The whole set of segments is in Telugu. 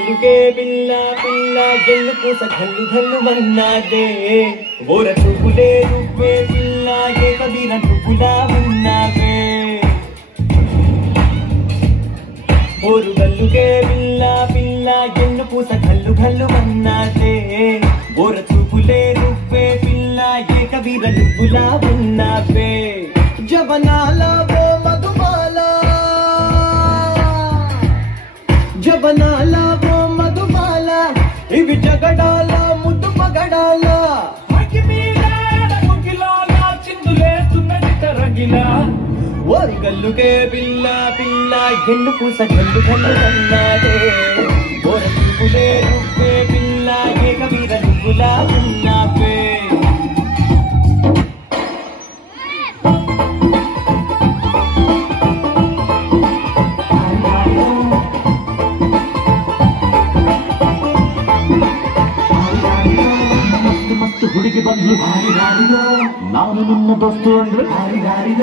గల్లుకే పిల్ల పిల్ల ఎల్లు పూస గల్లు గల్లు మన్నాదే ఓర చూపులే నువ్వే పిల్ల ఏ కబీర నువ్వులా ఉన్నావే ఓరు గల్లుకే పిల్ల పిల్ల ఎల్లు పూస గల్లు గల్లు మన్నాదే ఓర చూపులే నువ్వే పిల్ల ఏ కబీర నువ్వులా ఉన్నావే జబనాలా ఓ మధుమాలా జబనాలా ఓ మధుమాలా ఇవి జగడాల ముద్దు పగడాల చిందులేస్తున్నది తరంగిలా ఓరి గల్లుకే పిల్ల పిల్ల ఎన్ను పూస గల్లు గల్లు అన్నాడే ఓర చూపులే నువ్వే పిల్ల ఏ కబీర నువ్వులా ఉన్నావే ಹುಡುಗಿ ಬಂದ್ಲು ಹಾರಿದಾರಿದ ನಾನು ನಿನ್ನ ದೋಸ್ತು ಅಂದ್ರೆ ಹಾರಿದಾರಿದ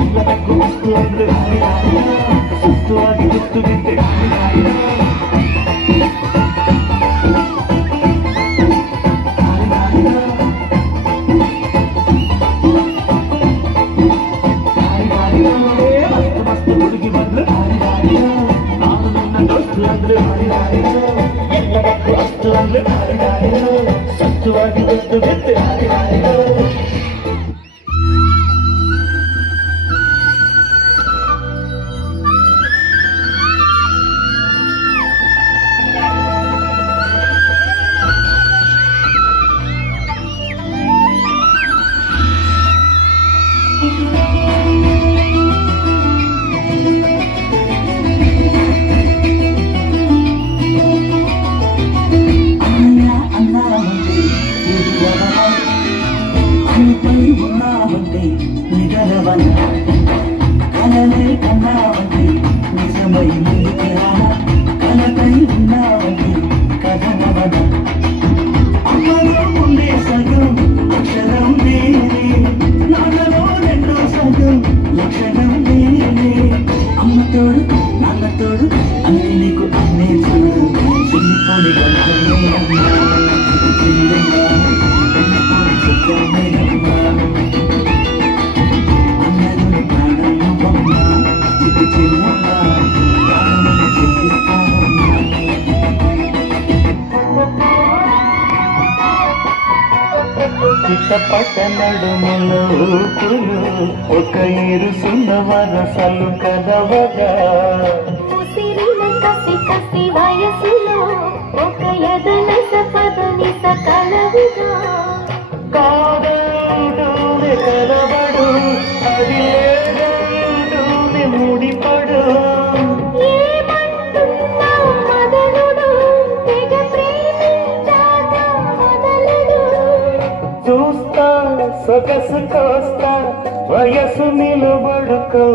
ಎಲ್ಲದಕ್ಕೂ ವಸ್ತು ಅಂದ್ರೆ ಹಾರಿದಾರಿದ ಸುಸ್ತುವಾಗಿ ಸುತ್ತು ಬಿಟ್ಟೆ ಹಾರಿದಾರಿದ ಮಸ್ತು ಮಸ್ತು ಹುಡುಗಿ ಬಂದ್ಲು ಹಾರಿದಾರಿದ ನಾನು ನಿನ್ನ ದೋಸ್ತು ಅಂದ್ರೆ ಹಾರಿದಾರಿದ ಎಲ್ಲದಕ್ಕೂ ವಸ್ತು ಅಂದ್ರೆ ಹಾರಿದಾರಿದ ಸುಸ್ತುವಾಗಿ ಸುತ್ತು ಬಿಟ್ಟೆ ಹಾರಿದಾರಿದ కలలే కన్నావంటే నిజమై ముందుకు రానా కలకై ఉన్నావంటే కథనవన అమ్మలో ఉండే సగం అక్షరం నేనే నాన్నలో రెండో సగం లక్షణం నేనే అమ్మ తోడు నాన్న తోడు అన్ని నీకు అన్నే చూడు చిన్నపోని గంటనే అమ్మా చిన్నగా చిన్నపోని చుక్కనే అమ్మా చిట్టపట్ట నడుములు ఊపులు ఒక ఇరుసున్న వరసలు కదవగా కసి కసి వయసులో ఒక ఎదల సపదని సకలవిగా కాదడు కలవడు అది లేడు ముడిపడు చూస్తా సొగసు కోస్తా వయసు నిలబడుకో